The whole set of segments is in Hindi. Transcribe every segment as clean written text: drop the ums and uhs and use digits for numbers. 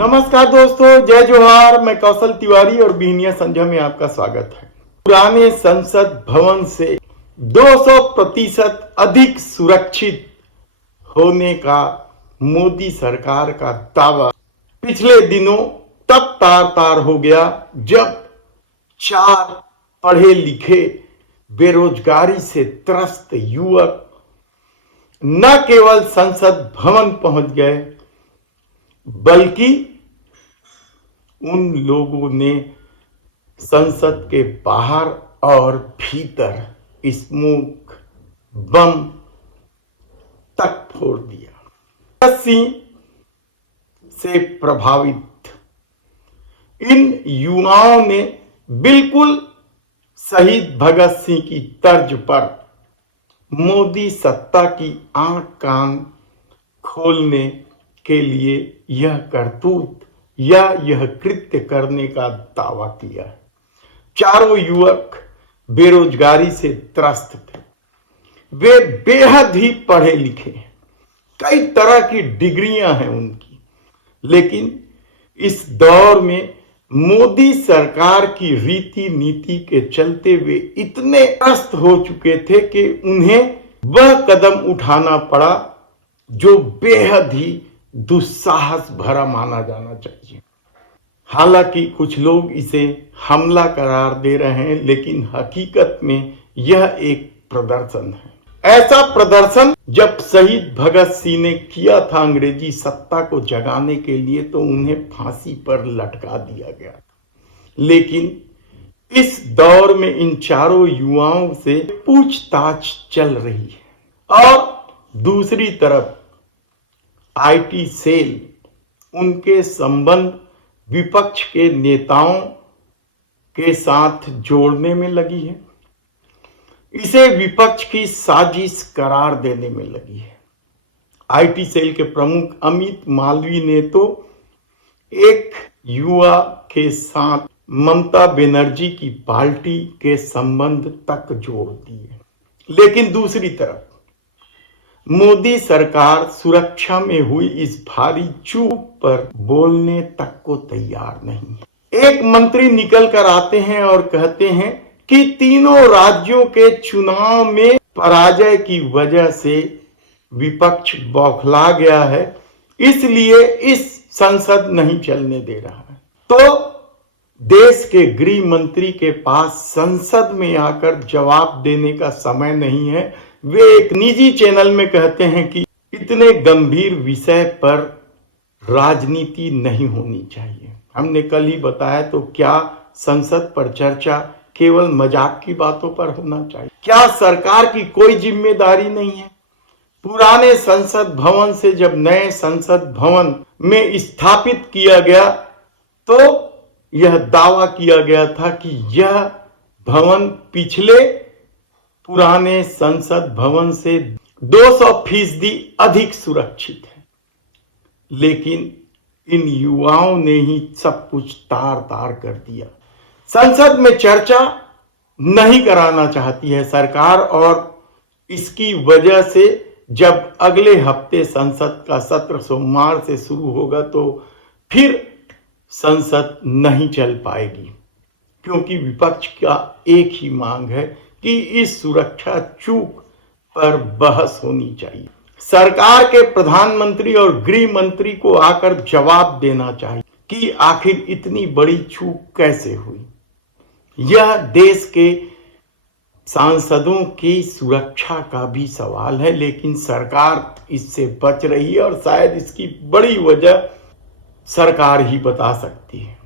नमस्कार दोस्तों, जय जोहार। मैं कौशल तिवारी और बिहनिया संध्या में आपका स्वागत है। पुराने संसद भवन से 200% अधिक सुरक्षित होने का मोदी सरकार का दावा पिछले दिनों तब तार तार हो गया जब 4 पढ़े लिखे बेरोजगारी से त्रस्त युवक न केवल संसद भवन पहुंच गए बल्कि उन लोगों ने संसद के बाहर और भीतर स्मोक बम तक फोड़ दिया। भगत सिंह से प्रभावित इन युवाओं ने बिल्कुल शहीद भगत सिंह की तर्ज पर मोदी सत्ता की आंख कान खोलने के लिए यह करतूत या यह कृत्य करने का दावा किया है। चारों युवक बेरोजगारी से त्रस्त थे। वे बेहद ही पढ़े लिखे हैं, कई तरह की डिग्रियां हैं उनकी, लेकिन इस दौर में मोदी सरकार की रीति नीति के चलते वे इतने त्रस्त हो चुके थे कि उन्हें वह कदम उठाना पड़ा जो बेहद ही दुस्साहस भरा माना जाना चाहिए। हालांकि कुछ लोग इसे हमला करार दे रहे हैं, लेकिन हकीकत में यह एक प्रदर्शन है। ऐसा प्रदर्शन जब शहीद भगत सिंह ने किया था अंग्रेजी सत्ता को जगाने के लिए, तो उन्हें फांसी पर लटका दिया गया। लेकिन इस दौर में इन चारों युवाओं से पूछताछ चल रही है और दूसरी तरफ आईटी सेल उनके संबंध विपक्ष के नेताओं के साथ जोड़ने में लगी है। इसे विपक्ष की साजिश करार देने में लगी है। आईटी सेल के प्रमुख अमित मालवीय ने तो एक युवा के साथ ममता बनर्जी की पार्टी के संबंध तक जोड़ दिए। लेकिन दूसरी तरफ मोदी सरकार सुरक्षा में हुई इस भारी चूक पर बोलने तक को तैयार नहीं है। एक मंत्री निकल कर आते हैं और कहते हैं कि तीनों राज्यों के चुनाव में पराजय की वजह से विपक्ष बौखला गया है, इसलिए इस संसद नहीं चलने दे रहा है। तो देश के गृह मंत्री के पास संसद में आकर जवाब देने का समय नहीं है। वे एक निजी चैनल में कहते हैं कि इतने गंभीर विषय पर राजनीति नहीं होनी चाहिए। हमने कल ही बताया, तो क्या संसद पर चर्चा केवल मजाक की बातों पर होना चाहिए? क्या सरकार की कोई जिम्मेदारी नहीं है? पुराने संसद भवन से जब नए संसद भवन में स्थापित किया गया तो यह दावा किया गया था कि यह भवन पिछले पुराने संसद भवन से 200% अधिक सुरक्षित है। लेकिन इन युवाओं ने ही सब कुछ तार तार कर दिया। संसद में चर्चा नहीं कराना चाहती है सरकार, और इसकी वजह से जब अगले हफ्ते संसद का सत्र सोमवार से शुरू होगा तो फिर संसद नहीं चल पाएगी, क्योंकि विपक्ष का एक ही मांग है कि इस सुरक्षा चूक पर बहस होनी चाहिए। सरकार के प्रधानमंत्री और गृह मंत्री को आकर जवाब देना चाहिए कि आखिर इतनी बड़ी चूक कैसे हुई। यह देश के सांसदों की सुरक्षा का भी सवाल है, लेकिन सरकार इससे बच रही है और शायद इसकी बड़ी वजह सरकार ही बता सकती है,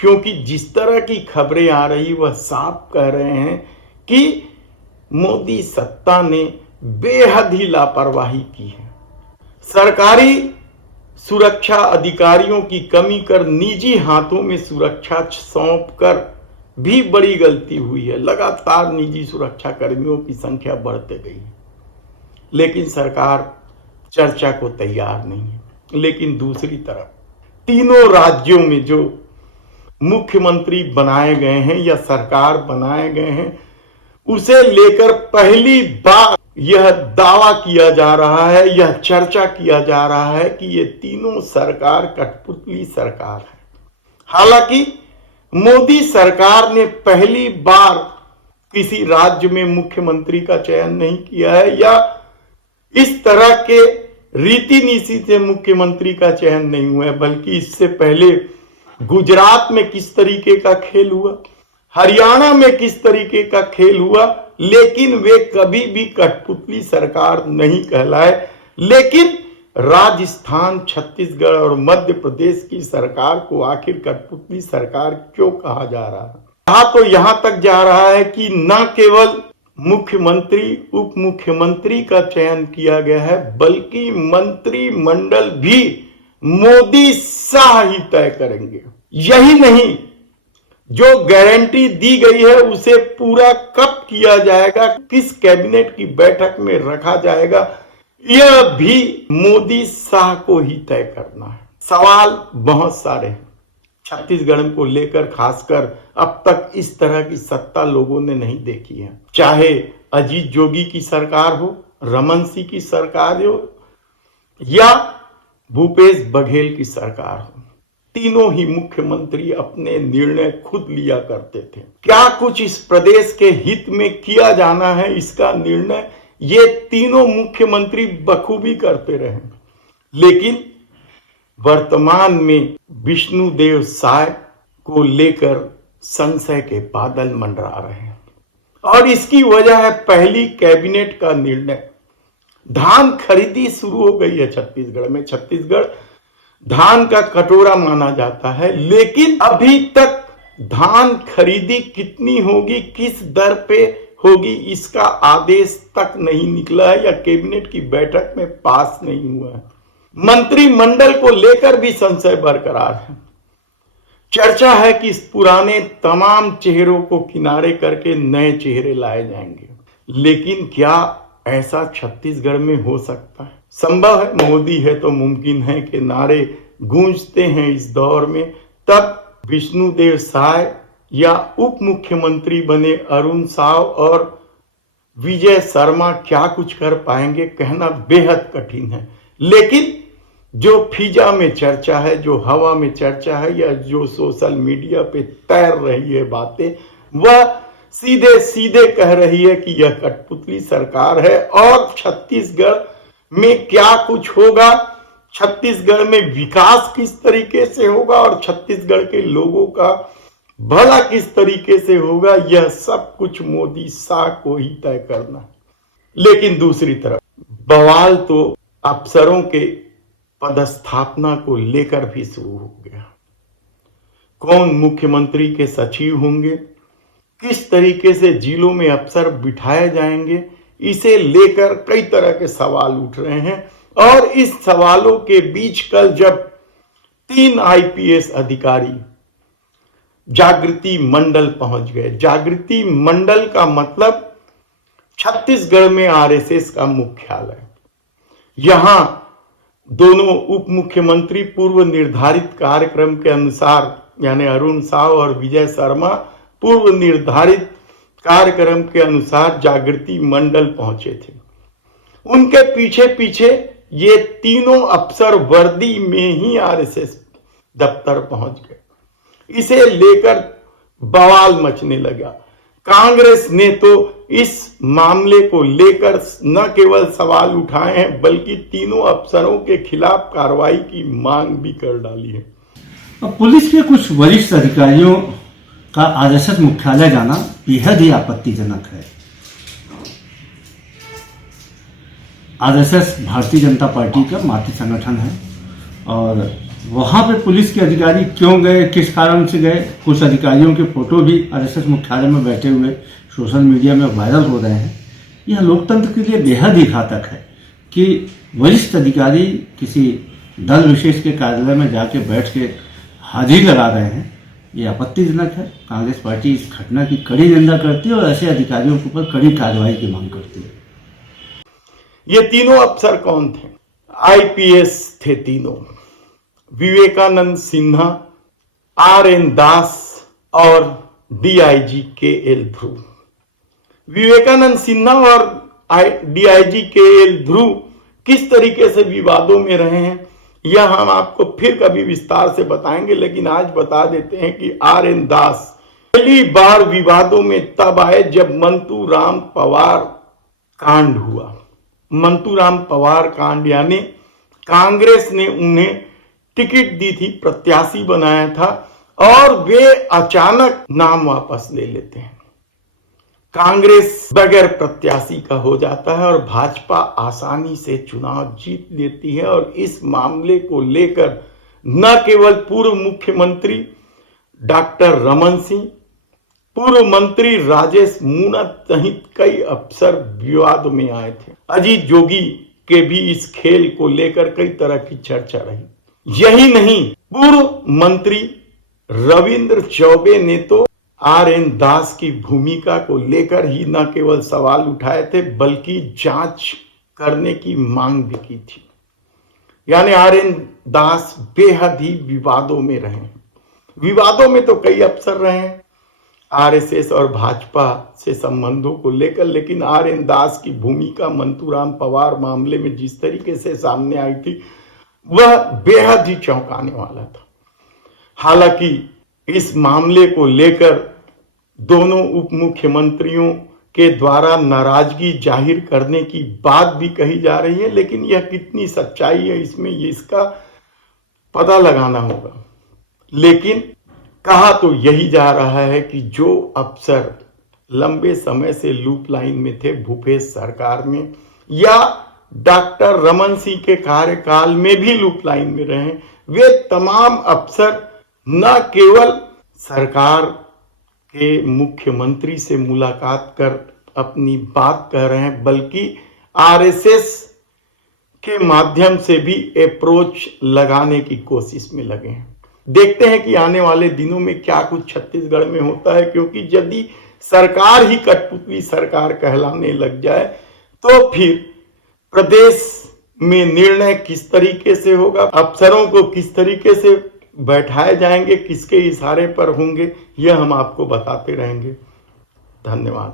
क्योंकि जिस तरह की खबरें आ रही वह साफ कह रहे हैं कि मोदी सत्ता ने बेहद ही लापरवाही की है। सरकारी सुरक्षा अधिकारियों की कमी कर निजी हाथों में सुरक्षा सौंपकर भी बड़ी गलती हुई है। लगातार निजी सुरक्षा कर्मियों की संख्या बढ़ते गई है, लेकिन सरकार चर्चा को तैयार नहीं है। लेकिन दूसरी तरफ तीनों राज्यों में जो मुख्यमंत्री बनाए गए हैं या सरकार बनाए गए हैं, उसे लेकर पहली बार यह दावा किया जा रहा है, यह चर्चा किया जा रहा है कि ये तीनों सरकार कठपुतली सरकार है। हालांकि मोदी सरकार ने पहली बार किसी राज्य में मुख्यमंत्री का चयन नहीं किया है या इस तरह के रीति नीति से मुख्यमंत्री का चयन नहीं हुआ है, बल्कि इससे पहले गुजरात में किस तरीके का खेल हुआ, हरियाणा में किस तरीके का खेल हुआ, लेकिन वे कभी भी कठपुतली सरकार नहीं कहलाए। लेकिन राजस्थान, छत्तीसगढ़ और मध्य प्रदेश की सरकार को आखिर कठपुतली सरकार क्यों कहा जा रहा है? कहा तो यहां तक जा रहा है कि न केवल मुख्यमंत्री, उप मुख्यमंत्री का चयन किया गया है, बल्कि मंत्रिमंडल भी मोदी शाह ही तय करेंगे। यही नहीं, जो गारंटी दी गई है उसे पूरा कब किया जाएगा, किस कैबिनेट की बैठक में रखा जाएगा, यह भी मोदी शाह को ही तय करना है। सवाल बहुत सारे हैं छत्तीसगढ़ को लेकर, खासकर अब तक इस तरह की सत्ता लोगों ने नहीं देखी है। चाहे अजीत जोगी की सरकार हो, रमन सिंह की सरकार हो या भूपेश बघेल की सरकार हो, तीनों ही मुख्यमंत्री अपने निर्णय खुद लिया करते थे। क्या कुछ इस प्रदेश के हित में किया जाना है, इसका निर्णय ये तीनों मुख्यमंत्री बखूबी करते रहे। लेकिन वर्तमान में विष्णुदेव साय को लेकर संशय के बादल मंडरा रहे हैं और इसकी वजह है पहली कैबिनेट का निर्णय। धान खरीदी शुरू हो गई है छत्तीसगढ़ में। छत्तीसगढ़ धान का कटोरा माना जाता है, लेकिन अभी तक धान खरीदी कितनी होगी, किस दर पे होगी, इसका आदेश तक नहीं निकला है या कैबिनेट की बैठक में पास नहीं हुआ है। मंत्रिमंडल को लेकर भी संशय बरकरार है। चर्चा है कि इस पुराने तमाम चेहरों को किनारे करके नए चेहरे लाए जाएंगे, लेकिन क्या ऐसा छत्तीसगढ़ में हो सकता है? संभव है, मोदी है तो मुमकिन है कि नारे गूंजते हैं इस दौर में। तब विष्णुदेव साय या उप मुख्यमंत्री बने अरुण साव और विजय शर्मा क्या कुछ कर पाएंगे, कहना बेहद कठिन है। लेकिन जो फिजा में चर्चा है, जो हवा में चर्चा है या जो सोशल मीडिया पे तैर रही है बातें, वह सीधे सीधे कह रही है कि यह कठपुतली सरकार है और छत्तीसगढ़ में क्या कुछ होगा, छत्तीसगढ़ में विकास किस तरीके से होगा और छत्तीसगढ़ के लोगों का भला किस तरीके से होगा, यह सब कुछ मोदी शाह को ही तय करना है। लेकिन दूसरी तरफ बवाल तो अफसरों के पदस्थापना को लेकर भी शुरू हो गया। कौन मुख्यमंत्री के सचिव होंगे, किस तरीके से जिलों में अफसर बिठाए जाएंगे, इसे लेकर कई तरह के सवाल उठ रहे हैं। और इस सवालों के बीच कल जब 3 आईपीएस अधिकारी जागृति मंडल पहुंच गए, जागृति मंडल का मतलब छत्तीसगढ़ में आरएसएस का मुख्यालय, यहां दोनों उप मुख्यमंत्री पूर्व निर्धारित कार्यक्रम के अनुसार, यानी अरुण साव और विजय शर्मा पूर्व निर्धारित कार्यक्रम के अनुसार जागृति मंडल पहुंचे थे। उनके पीछे पीछे ये तीनों अफसर वर्दी में ही आरएसएस दफ्तर पहुंच गए। इसे लेकर बवाल मचने लगा। कांग्रेस ने तो इस मामले को लेकर न केवल सवाल उठाए हैं, बल्कि तीनों अफसरों के खिलाफ कार्रवाई की मांग भी कर डाली है। पुलिस के कुछ वरिष्ठ अधिकारियों का आरएसएस मुख्यालय जाना बेहद ही आपत्तिजनक है। आरएसएस भारतीय जनता पार्टी का मातृ संगठन है और वहां पे पुलिस के अधिकारी क्यों गए, किस कारण से गए, कुछ अधिकारियों के फोटो भी आरएसएस मुख्यालय में बैठे हुए सोशल मीडिया में वायरल हो रहे हैं। यह लोकतंत्र के लिए बेहद ही घातक है कि वरिष्ठ अधिकारी किसी दल विशेष के कार्यालय में जाके बैठ के हाजिरी लगा रहे हैं। ये आपत्तिजनक है। कांग्रेस पार्टी इस घटना की कड़ी निंदा करती है और ऐसे अधिकारियों के ऊपर कड़ी कार्रवाई की मांग करती है। ये तीनों अफसर कौन थे? आईपीएस थे तीनों, विवेकानंद सिन्हा, आरएन दास और डीआईजी केएल ध्रुव। विवेकानंद सिन्हा और डीआईजी के ध्रुव किस तरीके से विवादों में रहे हैं, यह हम आपको फिर कभी विस्तार से बताएंगे। लेकिन आज बता देते हैं कि आर.एन. दास पहली बार विवादों में तब आए जब मंतूराम पवार कांड हुआ। मंतूराम पवार कांड यानी कांग्रेस ने उन्हें टिकट दी थी, प्रत्याशी बनाया था और वे अचानक नाम वापस ले लेते हैं। कांग्रेस बगैर प्रत्याशी का हो जाता है और भाजपा आसानी से चुनाव जीत लेती है। और इस मामले को लेकर न केवल पूर्व मुख्यमंत्री डॉक्टर रमन सिंह, पूर्व मंत्री राजेश मूणत सहित कई अफसर विवाद में आए थे। अजीत जोगी के भी इस खेल को लेकर कई तरह की चर्चा रही। यही नहीं, पूर्व मंत्री रविंद्र चौबे ने तो आर.एन. दास की भूमिका को लेकर ही न केवल सवाल उठाए थे बल्कि जांच करने की मांग भी की थी। यानी आर.एन. दास बेहद ही विवादों में रहे हैं। विवादों में तो कई अफसर रहे हैं आरएसएस और भाजपा से संबंधों को लेकर, लेकिन आर.एन. दास की भूमिका मंतूराम पवार मामले में जिस तरीके से सामने आई थी वह बेहद ही चौंकाने वाला था। हालांकि इस मामले को लेकर दोनों उप मुख्यमंत्रियों के द्वारा नाराजगी जाहिर करने की बात भी कही जा रही है, लेकिन यह कितनी सच्चाई है इसमें इसका पता लगाना होगा। लेकिन कहा तो यही जा रहा है कि जो अफसर लंबे समय से लूप लाइन में थे भूपेश सरकार में या डॉक्टर रमन सिंह के कार्यकाल में भी लूप लाइन में रहे, वे तमाम अफसर न केवल सरकार के मुख्यमंत्री से मुलाकात कर अपनी बात कह रहे हैं बल्कि आरएसएस के माध्यम से भी अप्रोच लगाने की कोशिश में लगे हैं। देखते हैं कि आने वाले दिनों में क्या कुछ छत्तीसगढ़ में होता है, क्योंकि यदि सरकार ही कठपुतली सरकार कहलाने लग जाए तो फिर प्रदेश में निर्णय किस तरीके से होगा, अफसरों को किस तरीके से बैठाए जाएंगे, किसके इशारे पर होंगे, यह हम आपको बताते रहेंगे। धन्यवाद।